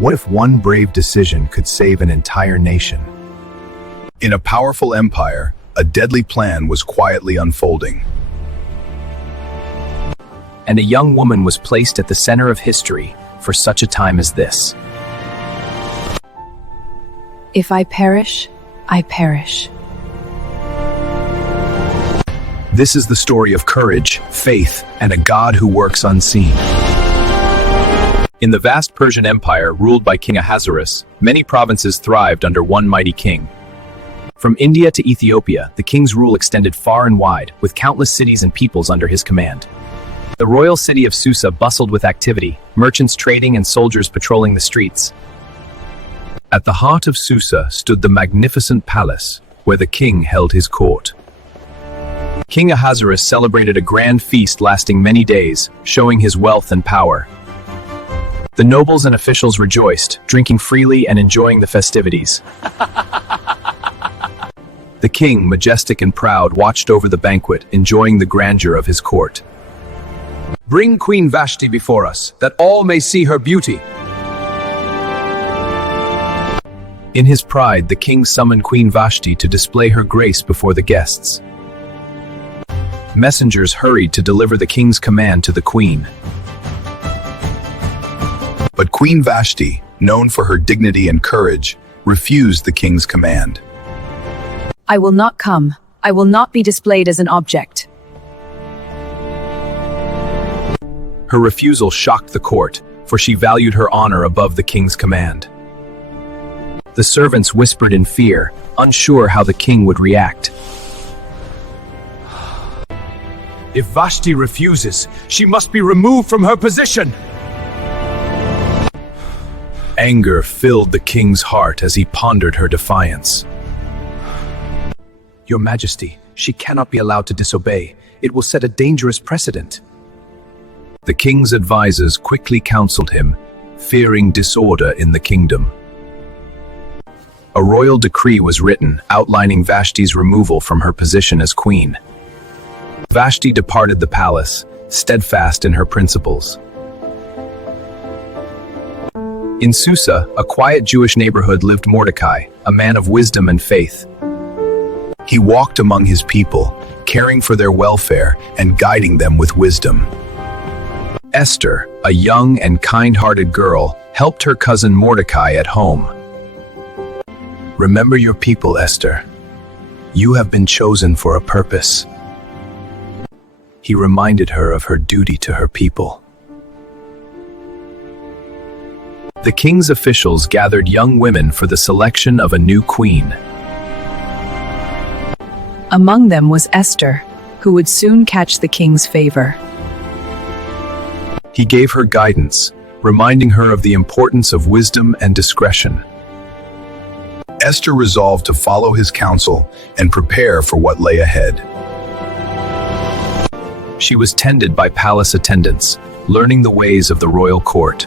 What if one brave decision could save an entire nation? In a powerful empire, a deadly plan was quietly unfolding. And a young woman was placed at the center of history for such a time as this. If I perish, I perish. This is the story of courage, faith, and a God who works unseen. In the vast Persian Empire ruled by King Ahasuerus, many provinces thrived under one mighty king. From India to Ethiopia, the king's rule extended far and wide, with countless cities and peoples under his command. The royal city of Susa bustled with activity, merchants trading and soldiers patrolling the streets. At the heart of Susa stood the magnificent palace, where the king held his court. King Ahasuerus celebrated a grand feast lasting many days, showing his wealth and power. The nobles and officials rejoiced, drinking freely and enjoying the festivities. The king, majestic and proud, watched over the banquet, enjoying the grandeur of his court. Bring Queen Vashti before us, that all may see her beauty. In his pride, the king summoned Queen Vashti to display her grace before the guests. Messengers hurried to deliver the king's command to the queen. But Queen Vashti, known for her dignity and courage, refused the king's command. I will not come. I will not be displayed as an object. Her refusal shocked the court, for she valued her honor above the king's command. The servants whispered in fear, unsure how the king would react. If Vashti refuses, she must be removed from her position. Anger filled the king's heart as he pondered her defiance. Your Majesty, she cannot be allowed to disobey. It will set a dangerous precedent. The king's advisors quickly counseled him, fearing disorder in the kingdom. A royal decree was written outlining Vashti's removal from her position as queen. Vashti departed the palace, steadfast in her principles. In Susa, a quiet Jewish neighborhood, lived Mordecai, a man of wisdom and faith. He walked among his people, caring for their welfare and guiding them with wisdom. Esther, a young and kind-hearted girl, helped her cousin Mordecai at home. Remember your people, Esther. You have been chosen for a purpose. He reminded her of her duty to her people. The king's officials gathered young women for the selection of a new queen. Among them was Esther, who would soon catch the king's favor. He gave her guidance, reminding her of the importance of wisdom and discretion. Esther resolved to follow his counsel and prepare for what lay ahead. She was tended by palace attendants, learning the ways of the royal court.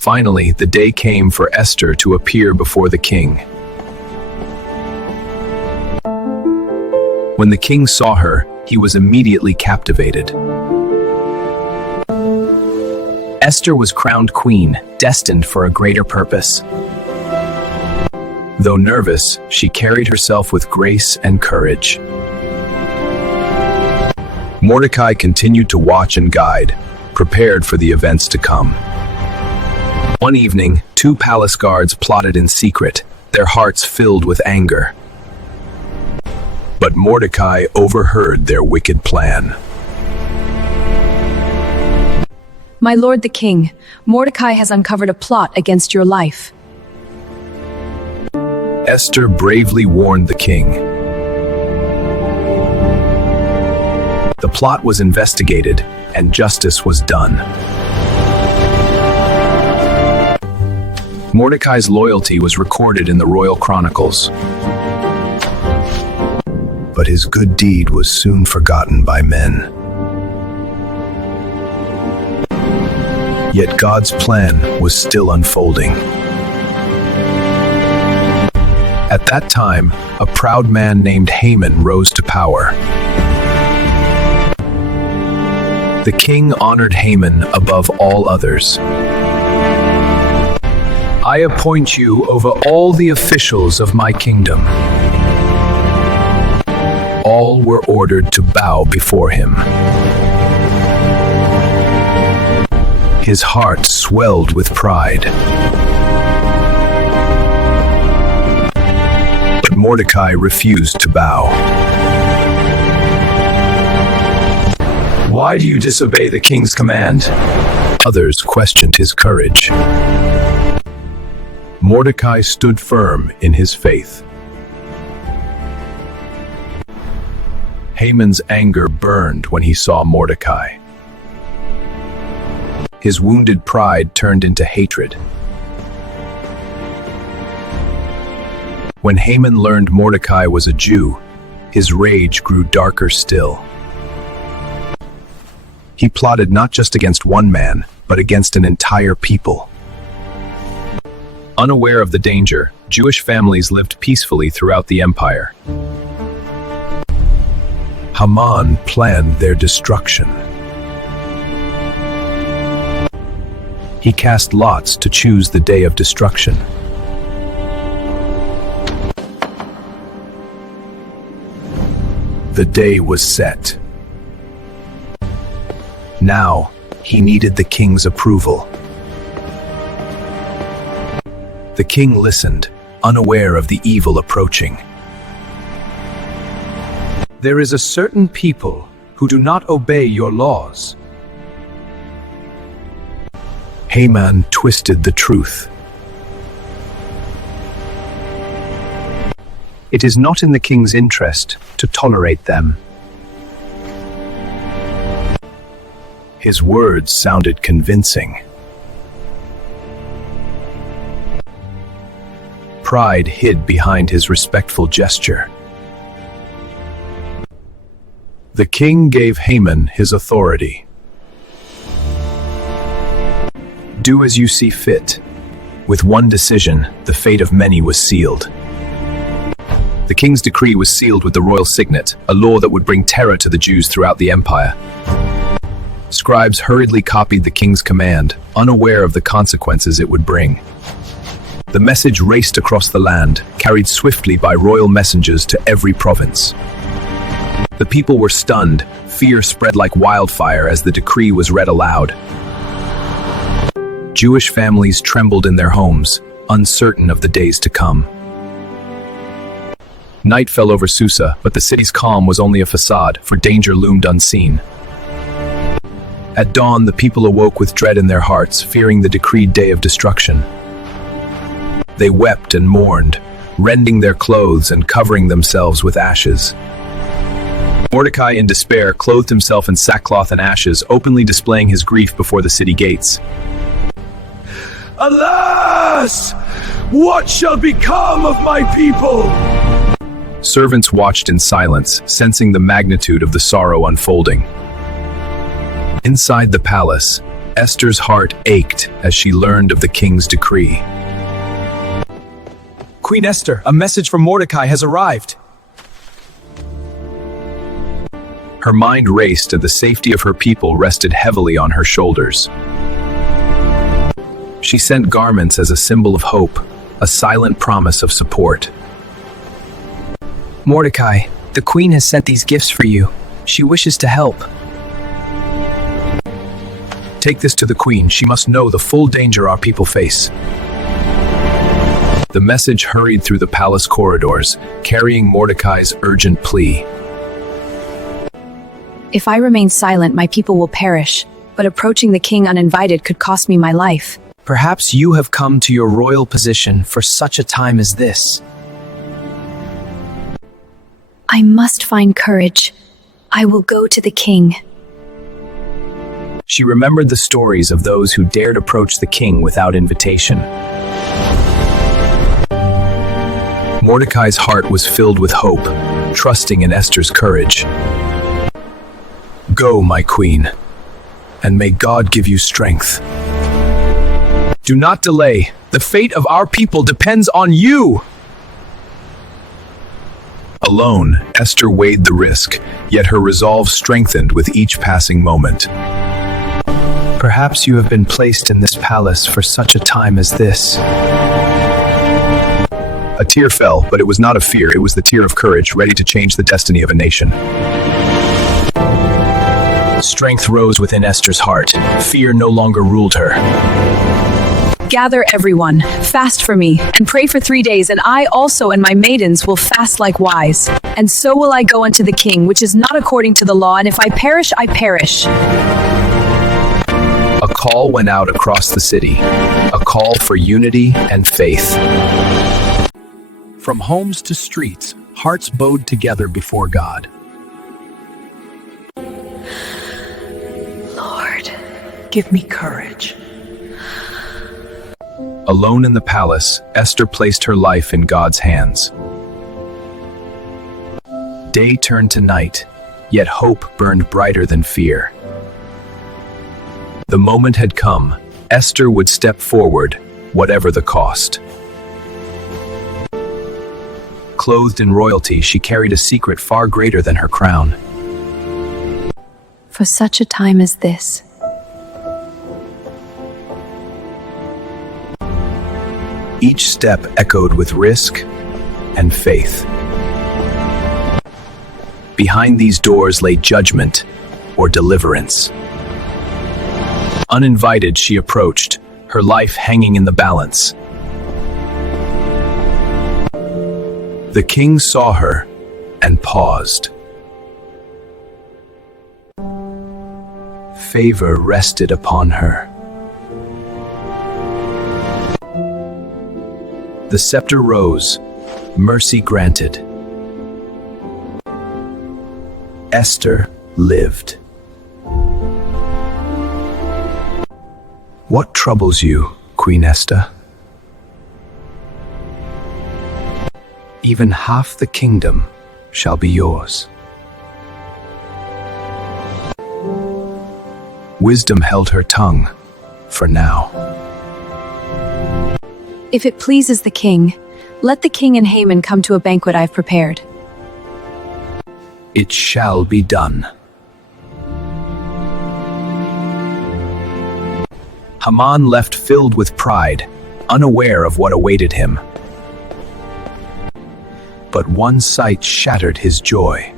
Finally, the day came for Esther to appear before the king. When the king saw her, he was immediately captivated. Esther was crowned queen, destined for a greater purpose. Though nervous, she carried herself with grace and courage. Mordecai continued to watch and guide, prepared for the events to come. One evening, two palace guards plotted in secret, their hearts filled with anger. But Mordecai overheard their wicked plan. My lord the king, Mordecai has uncovered a plot against your life. Esther bravely warned the king. The plot was investigated, and justice was done. Mordecai's loyalty was recorded in the royal chronicles. But his good deed was soon forgotten by men. Yet God's plan was still unfolding. At that time, a proud man named Haman rose to power. The king honored Haman above all others. I appoint you over all the officials of my kingdom. All were ordered to bow before him. His heart swelled with pride. But Mordecai refused to bow. Why do you disobey the king's command? Others questioned his courage. Mordecai stood firm in his faith. Haman's anger burned when he saw Mordecai. His wounded pride turned into hatred. When Haman learned Mordecai was a Jew, his rage grew darker still. He plotted not just against one man, but against an entire people. Unaware of the danger, Jewish families lived peacefully throughout the empire. Haman planned their destruction. He cast lots to choose the day of destruction. The day was set. Now, he needed the king's approval. The king listened, unaware of the evil approaching. There is a certain people who do not obey your laws. Haman twisted the truth. It is not in the king's interest to tolerate them. His words sounded convincing. Pride hid behind his respectful gesture. The king gave Haman his authority. Do as you see fit. With one decision, the fate of many was sealed. The king's decree was sealed with the royal signet, a law that would bring terror to the Jews throughout the empire. Scribes hurriedly copied the king's command, unaware of the consequences it would bring. The message raced across the land, carried swiftly by royal messengers to every province. The people were stunned. Fear spread like wildfire as the decree was read aloud. Jewish families trembled in their homes, uncertain of the days to come. Night fell over Susa, but the city's calm was only a facade, for danger loomed unseen. At dawn, the people awoke with dread in their hearts, fearing the decreed day of destruction. They wept and mourned, rending their clothes and covering themselves with ashes. Mordecai, in despair, clothed himself in sackcloth and ashes, openly displaying his grief before the city gates. Alas! What shall become of my people? Servants watched in silence, sensing the magnitude of the sorrow unfolding. Inside the palace, Esther's heart ached as she learned of the king's decree. Queen Esther, a message from Mordecai has arrived. Her mind raced and the safety of her people rested heavily on her shoulders. She sent garments as a symbol of hope, a silent promise of support. Mordecai, the queen has sent these gifts for you. She wishes to help. Take this to the queen. She must know the full danger our people face. The message hurried through the palace corridors, carrying Mordecai's urgent plea. If I remain silent, my people will perish, but approaching the king uninvited could cost me my life. Perhaps you have come to your royal position for such a time as this. I must find courage. I will go to the king. She remembered the stories of those who dared approach the king without invitation. Mordecai's heart was filled with hope, trusting in Esther's courage. Go, my queen, and may God give you strength. Do not delay. The fate of our people depends on you. Alone, Esther weighed the risk, yet her resolve strengthened with each passing moment. Perhaps you have been placed in this palace for such a time as this. A tear fell, but it was not of fear, it was the tear of courage, ready to change the destiny of a nation. Strength rose within Esther's heart. Fear no longer ruled her. Gather everyone, fast for me, and pray for 3 days, and I also and my maidens will fast likewise. And so will I go unto the king, which is not according to the law, and if I perish, I perish. A call went out across the city. A call for unity and faith. From homes to streets, hearts bowed together before God. Lord, give me courage. Alone in the palace, Esther placed her life in God's hands. Day turned to night, yet hope burned brighter than fear. The moment had come. Esther would step forward, whatever the cost. Clothed in royalty, she carried a secret far greater than her crown. For such a time as this. Each step echoed with risk and faith. Behind these doors lay judgment or deliverance. Uninvited, she approached, her life hanging in the balance. The king saw her and paused. Favor rested upon her. The scepter rose, mercy granted. Esther lived. What troubles you, Queen Esther? Even half the kingdom shall be yours. Wisdom held her tongue, for now. If it pleases the king, let the king and Haman come to a banquet I've prepared. It shall be done. Haman left filled with pride, unaware of what awaited him. But one sight shattered his joy.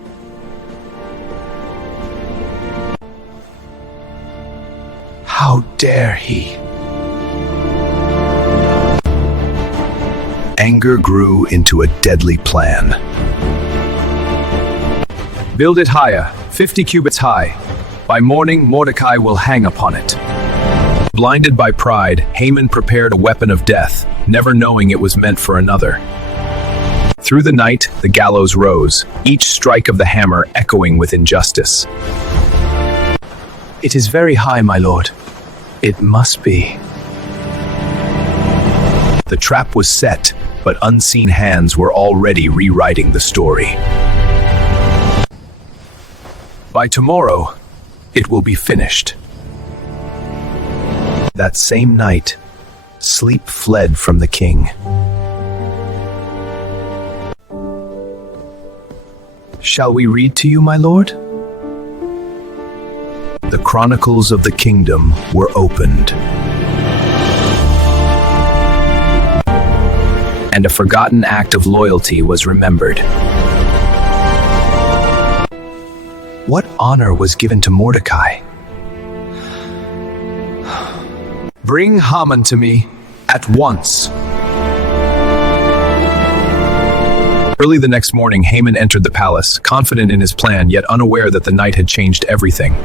How dare he? Anger grew into a deadly plan. Build it higher, 50 cubits high. By morning, Mordecai will hang upon it. Blinded by pride, Haman prepared a weapon of death, never knowing it was meant for another. Through the night, the gallows rose, each strike of the hammer echoing with injustice. It is very high, my lord. It must be. The trap was set, but unseen hands were already rewriting the story. By tomorrow, it will be finished. That same night, sleep fled from the king. Shall we read to you, my lord? The chronicles of the kingdom were opened. And a forgotten act of loyalty was remembered. What honor was given to Mordecai? Bring Haman to me at once. Early the next morning, Haman entered the palace, confident in his plan, yet unaware that the night had changed everything.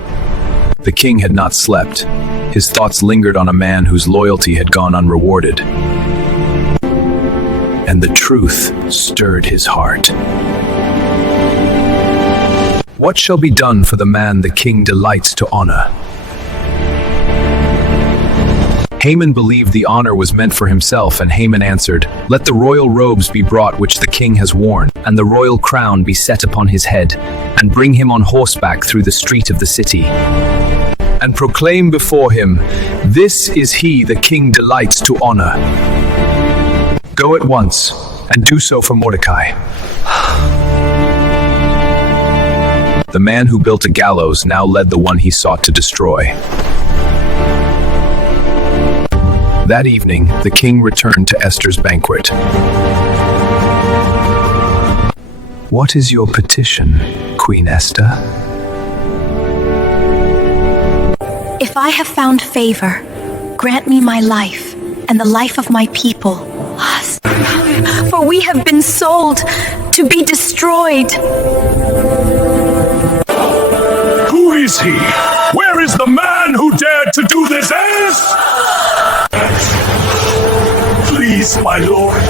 The king had not slept. His thoughts lingered on a man whose loyalty had gone unrewarded. And the truth stirred his heart. What shall be done for the man the king delights to honor? Haman believed the honor was meant for himself, and Haman answered, "Let the royal robes be brought which the king has worn, and the royal crown be set upon his head, and bring him on horseback through the street of the city. And proclaim before him, 'This is he the king delights to honor.' Go at once, and do so for Mordecai." The man who built a gallows now led the one he sought to destroy. That evening, the king returned to Esther's banquet. What is your petition, Queen Esther? If I have found favor, grant me my life and the life of my people. For we have been sold to be destroyed. Who is he? Where is the man who dared to do this? Please, my lord.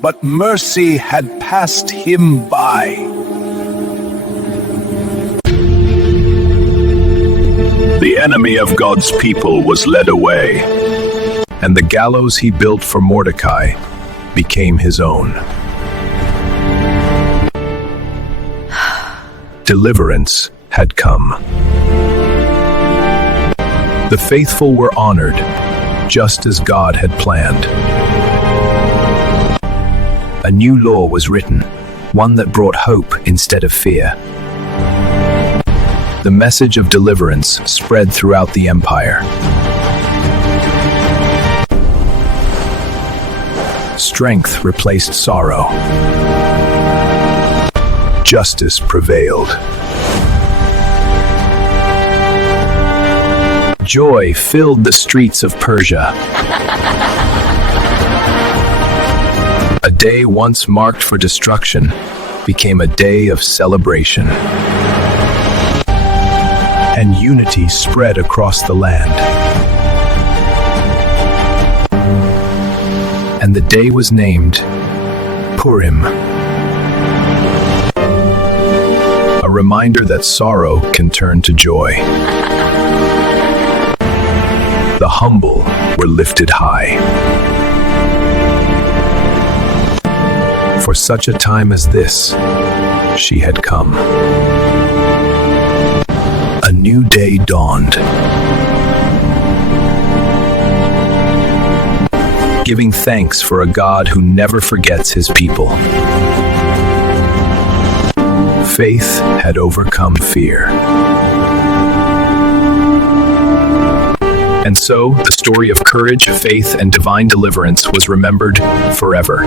But mercy had passed him by. The enemy of God's people was led away, and the gallows he built for Mordecai became his own. Deliverance had come. The faithful were honored, just as God had planned. A new law was written, one that brought hope instead of fear. The message of deliverance spread throughout the empire. Strength replaced sorrow. Justice prevailed. Joy filled the streets of Persia. A day once marked for destruction became a day of celebration. And unity spread across the land. And the day was named Purim. A reminder that sorrow can turn to joy. The humble were lifted high. For such a time as this, she had come. A new day dawned. Giving thanks for a God who never forgets his people. Faith had overcome fear. And so, the story of courage, faith, and divine deliverance was remembered forever.